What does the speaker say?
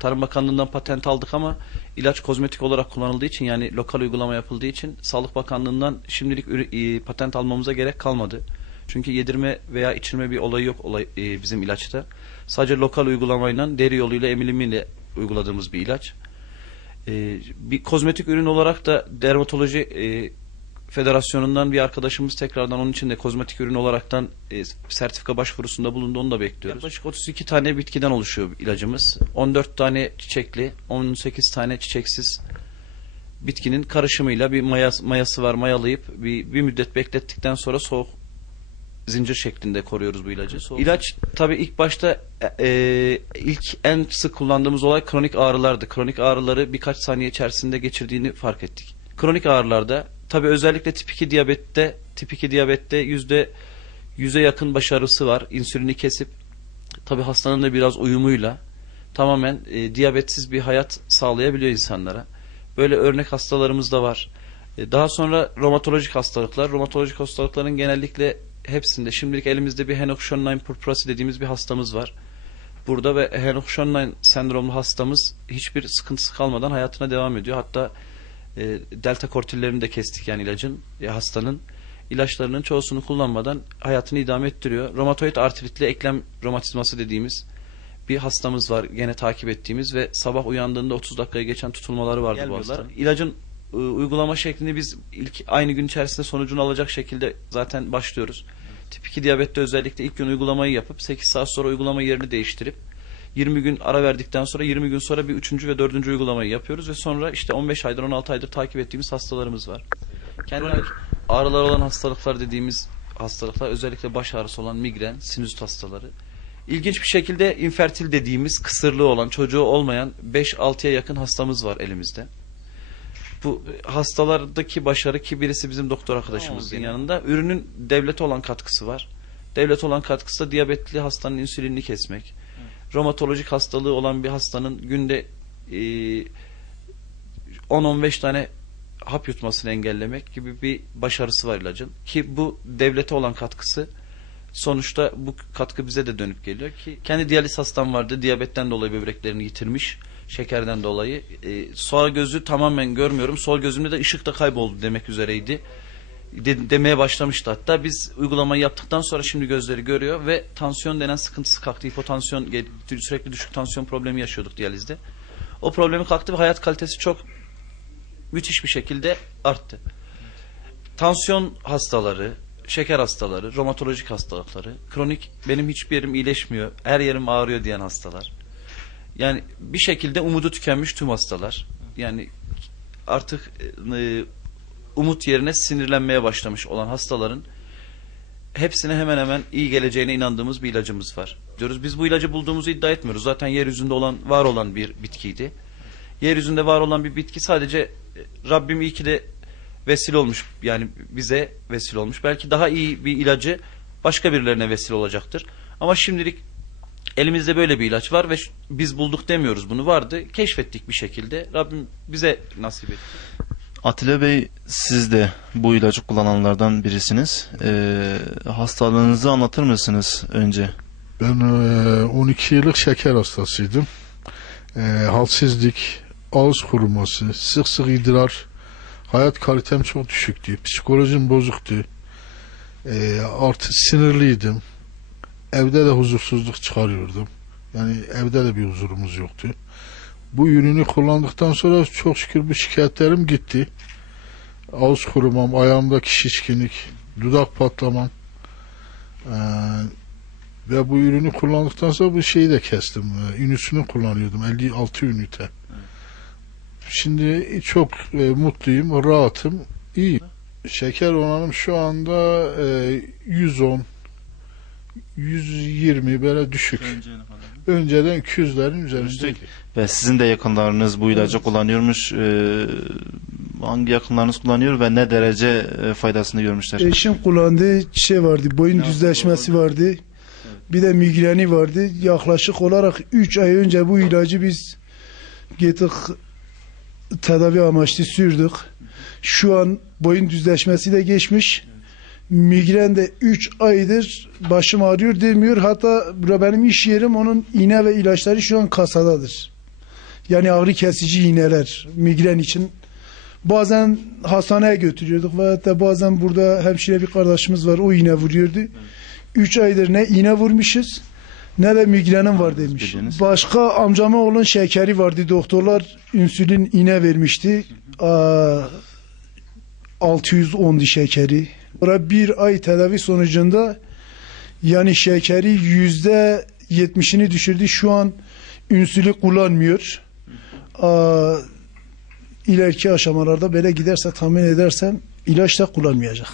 Tarım Bakanlığı'ndan patent aldık ama ilaç kozmetik olarak kullanıldığı için, yani lokal uygulama yapıldığı için Sağlık Bakanlığı'ndan şimdilik patent almamıza gerek kalmadı. Çünkü yedirme veya içirme bir olayı yok bizim ilaçta. Sadece lokal uygulamayla, deri yoluyla, emilimiyle uyguladığımız bir ilaç. Bir kozmetik ürün olarak da Dermatoloji Federasyonu'ndan bir arkadaşımız tekrardan onun için de kozmetik ürün olaraktan sertifika başvurusunda bulundu. Onu da bekliyoruz. Yaklaşık 32 tane bitkiden oluşuyor ilacımız. 14 tane çiçekli, 18 tane çiçeksiz bitkinin karışımıyla bir mayası var. Mayalayıp bir müddet beklettikten sonra soğuk zincir şeklinde koruyoruz bu ilacı. İlaç tabii ilk başta ilk en sık kullandığımız olay kronik ağrılardı. Kronik ağrıları birkaç saniye içerisinde geçirdiğini fark ettik. Kronik ağrılarda tabii özellikle tip 2 diyabette %100'e yakın başarısı var. İnsülini kesip tabii hastanın da biraz uyumuyla tamamen diyabetsiz bir hayat sağlayabiliyor insanlara. Böyle örnek hastalarımız da var. Daha sonra romatolojik hastalıklar. Romatolojik hastalıkların genellikle hepsinde şimdilik elimizde bir Henoch-Schönlein purpurası dediğimiz bir hastamız var. Burada ve Henoch-Schönlein sendromlu hastamız hiçbir sıkıntısı kalmadan hayatına devam ediyor. Hatta delta kortillerini de kestik, yani hastanın ilaçlarının çoğusunu kullanmadan hayatını idame ettiriyor. Romatoid artritli eklem romatizması dediğimiz bir hastamız var gene takip ettiğimiz ve sabah uyandığında 30 dakikaya geçen tutulmaları vardı bu hastanın. İlacın uygulama şeklini biz ilk aynı gün içerisinde sonucunu alacak şekilde zaten başlıyoruz. Tip 2 diyabette özellikle ilk gün uygulamayı yapıp 8 saat sonra uygulama yerini değiştirip 20 gün ara verdikten sonra 20 gün sonra bir 3. ve 4. uygulamayı yapıyoruz ve sonra işte 15 aydır 16 aydır takip ettiğimiz hastalarımız var. Kronik ağrılar olan hastalıklar dediğimiz hastalıklar, özellikle baş ağrısı olan migren, sinüzit hastaları. İlginç bir şekilde infertil dediğimiz, kısırlığı olan, çocuğu olmayan 5-6'ya yakın hastamız var elimizde. Bu hastalardaki başarı, ki birisi bizim doktor arkadaşımızın yanında, ürünün devlete olan katkısı var. Devlete olan katkısı da diyabetli hastanın insülinini kesmek. Romatolojik hastalığı olan bir hastanın günde 10-15 tane hap yutmasını engellemek gibi bir başarısı var ilacın. Ki bu devlete olan katkısı, sonuçta bu katkı bize de dönüp geliyor. Ki kendi diyaliz hastam vardı. Diyabetten dolayı böbreklerini yitirmiş. Şekerden dolayı. Sağ gözü tamamen görmüyorum. Sol gözümde de ışık da kayboldu demek üzereydi. Demeye başlamıştı hatta. Biz uygulamayı yaptıktan sonra şimdi gözleri görüyor ve tansiyon denen sıkıntısı kalktı. Hipotansiyon, sürekli düşük tansiyon problemi yaşıyorduk diyalizde. O problemi kalktı ve hayat kalitesi çok müthiş bir şekilde arttı. Tansiyon hastaları, şeker hastaları, romatolojik hastalıkları, kronik benim hiçbir yerim iyileşmiyor, her yerim ağrıyor diyen hastalar. Yani bir şekilde umudu tükenmiş tüm hastalar. Yani artık umut yerine sinirlenmeye başlamış olan hastaların hepsine hemen hemen iyi geleceğine inandığımız bir ilacımız var. Diyoruz, biz bu ilacı bulduğumuzu iddia etmiyoruz. Zaten yeryüzünde var olan bir bitkiydi. Yeryüzünde var olan bir bitki, sadece Rabbim iyi ki de vesile olmuş, yani bize vesile olmuş. Belki daha iyi bir ilacı başka birilerine vesile olacaktır. Ama şimdilik elimizde böyle bir ilaç var ve biz bulduk demiyoruz, bunu vardı. Keşfettik bir şekilde. Rabbim bize nasip etti. Atilla Bey, siz de bu ilacı kullananlardan birisiniz. Hastalığınızı anlatır mısınız önce? Ben 12 yıllık şeker hastasıydım. Halsizlik, ağız kuruması, sık sık idrar, hayat kalitem çok düşüktü. Psikolojim bozuktu. Artık sinirliydim. Evde de huzursuzluk çıkarıyordum. Yani evde de bir huzurumuz yoktu. Bu ürünü kullandıktan sonra çok şükür bu şikayetlerim gitti. Ağız kurumam, ayağımdaki şişkinlik, dudak patlamam. Ve bu ürünü kullandıktan sonra bu şeyi de kestim. Ünitini kullanıyordum. 56 ünite. Şimdi çok mutluyum, rahatım, iyi. Şeker oranım şu anda 110, 120 böyle düşük. Önceden 200'lerin üzerindeydi. Ve sizin de yakınlarınız bu ilacı kullanıyormuş. Hangi yakınlarınız kullanıyor ve ne derece faydasını görmüşler? Eşim kullandığı şey vardı, boyun düzleşmesi vardı. Bir de migreni vardı. Yaklaşık olarak 3 ay önce bu ilacı biz getirdik, tedavi amaçlı sürdük. Şu an boyun düzleşmesi de geçmiş. Migren de 3 aydır başım ağrıyor demiyor. Hatta benim iş yerim, onun iğne ve ilaçları şu an kasadadır. Yani ağrı kesici iğneler migren için. Bazen hastaneye götürüyorduk ve hatta bazen burada hemşire bir kardeşimiz var, o iğne vuruyordu. 3 aydır ne iğne vurmuşuz ne de migrenim var demiş. Bildiğiniz. Başka amcamın oğlunun şekeri vardı. Doktorlar insülin iğne vermişti. 610'du şekeri. Sonra bir ay tedavi sonucunda yani şekeri %70'ini düşürdü. Şu an insülin kullanmıyor. İleriki aşamalarda böyle giderse tahmin edersem ilaç da kullanmayacak.